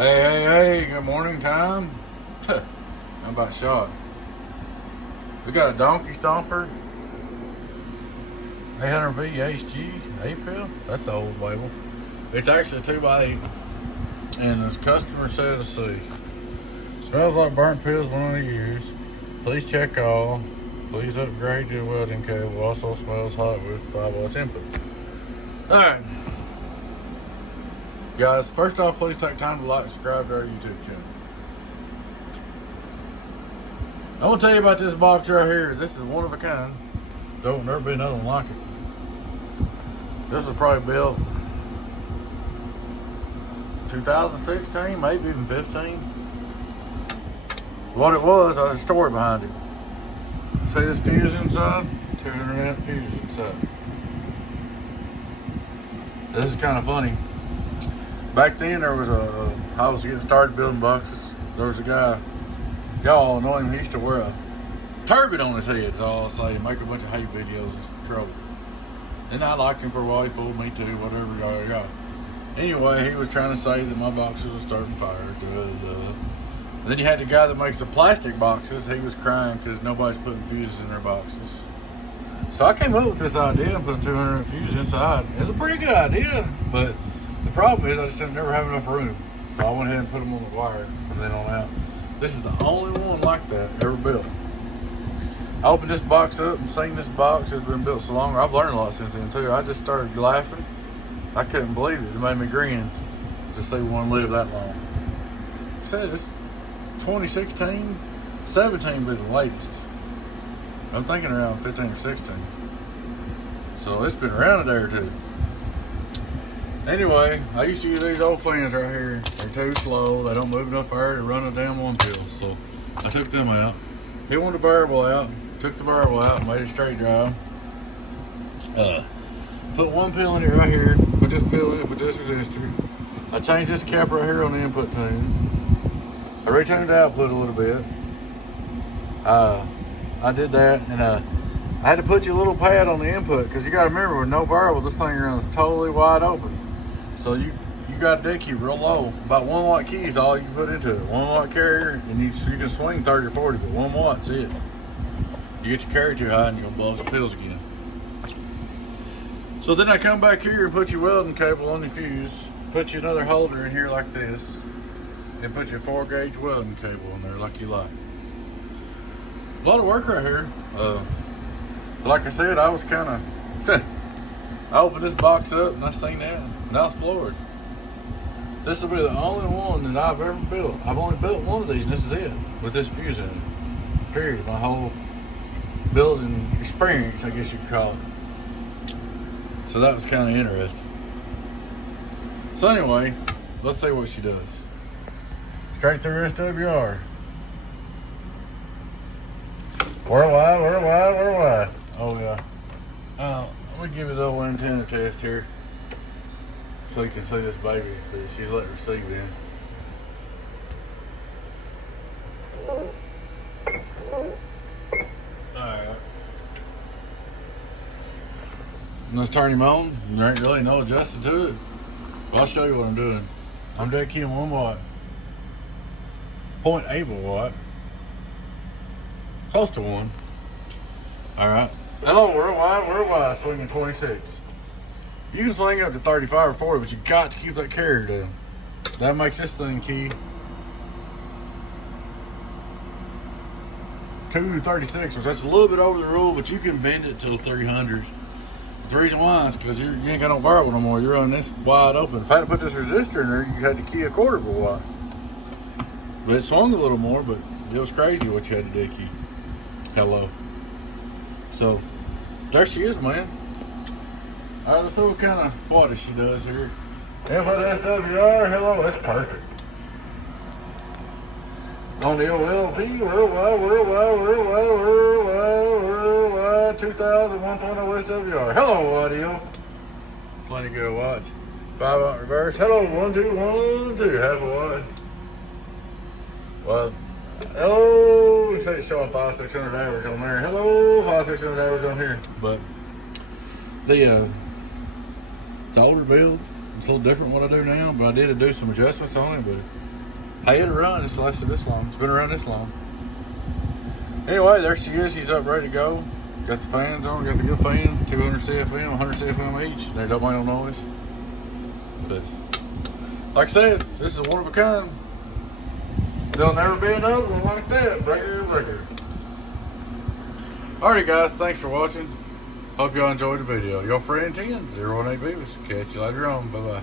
Hey, good morning time. I'm about shot. We got a Donkey Stomper 800V HG 8-pill. That's the old label. It's actually 2x8. And this customer says to see. Smells like burnt pills when I use. Please check all. Please upgrade your welding cable. Also smells hot with 5 watts input. Alright. Guys, first off, please take time to like and subscribe to our YouTube channel. I'm going to tell you about this box right here. This is one of a kind. Don't never be another one like it. This was probably built 2016, maybe even 15. What it was, there's a story behind it. See this fuse inside? 200 amp fuse inside. This is kind of funny. Back then, I was getting started building boxes. There was a guy, y'all know him, he used to wear a turban on his head, so I'll say, make a bunch of hate videos and trouble. And I liked him for a while, he fooled me too, whatever, y'all. Anyway, he was trying to say that my boxes were starting fire. And then you had the guy that makes the plastic boxes. He was crying because nobody's putting fuses in their boxes. So I came up with this idea and put a 200 fuse inside. It's a pretty good idea, but the problem is I just never have enough room. So I went ahead and put them on the wire from then on out. This is the only one like that ever built. I opened this box up and seen this box. It's been built so long. I've learned a lot since then too. I just started laughing. I couldn't believe it. It made me grin to see one live that long. I said it's 2016, 17 be the latest. I'm thinking around 15 or 16. So it's been around a day or two. Anyway, I used to use these old fans right here. They're too slow. They don't move enough air to run a damn one pill. So I took them out. Hit one of the variable out. Took the variable out and made it straight drive. Put one pill in it right here. Put this pill in it. Put this resistor. I changed this cap right here on the input tune. I retuned the output a little bit. I did that, and I had to put your little pad on the input because you got to remember, with no variable, this thing runs totally wide open. So you got a dead key real low. About 1 watt key is all you can put into it. 1 watt carrier, and you can swing 30 or 40, but 1 watt's it. You get your carrier too high, and you're gonna blow some pills again. So then I come back here and put your welding cable on the fuse. Put you another holder in here like this. And put your 4-gauge welding cable in there like you like. A lot of work right here. Like I said, I was kind of... I opened this box up and I seen that, and I was floored. This will be the only one that I've ever built. I've only built one of these, and this is it, with this fuse in it. Period. My whole building experience, I guess you could call it. So that was kind of interesting. So anyway, let's see what she does. Straight through SWR. Worldwide. Oh yeah. Let me give you the old antenna test here, so you can see this baby that she's let receive in. Alright. Let's turn him on. There ain't really no adjusting to it. But I'll show you what I'm doing. I'm dead keying 1 watt. 0.8 watt. Close to 1. Alright. Hello, worldwide, swinging 26. You can swing up to 35 or 40, but you got to keep that carrier down. That makes this thing key 236, which that's a little bit over the rule, but you can bend it to 300. The reason why is because you ain't got no variable no more. You're running this wide open. If I had to put this resistor in there, you had to key 1/4 of a watt. But it swung a little more, but it was crazy what you had to dead key. Hello. So, there she is, man. Alright, let's see what kind of water she does here. Input SWR, hello, that's perfect. On the OLP, worldwide, 2000, 1.0 SWR. Hello, audio. Plenty good watts. 5 watt reverse. Hello, 1, 2, 1, 2, half a watt. Well, hello, you say it's showing 5,600 average on there. Hello, 5,600 average on here. But it's an older build. It's a little different what I do now, but I did do some adjustments on it. But Hey, it'll run. It's lasted this long. It's been around this long. Anyway, there she is. She's up ready to go. Got the fans on. Got the good fans. 200 CFM, 100 CFM each. They don't make no noise. But like I said, this is one of a kind. There'll never be another one like that. Breaker. Alright guys, thanks for watching. Hope y'all enjoyed the video. Your friend 10, 018 Beavis. Catch you later on. Bye-bye.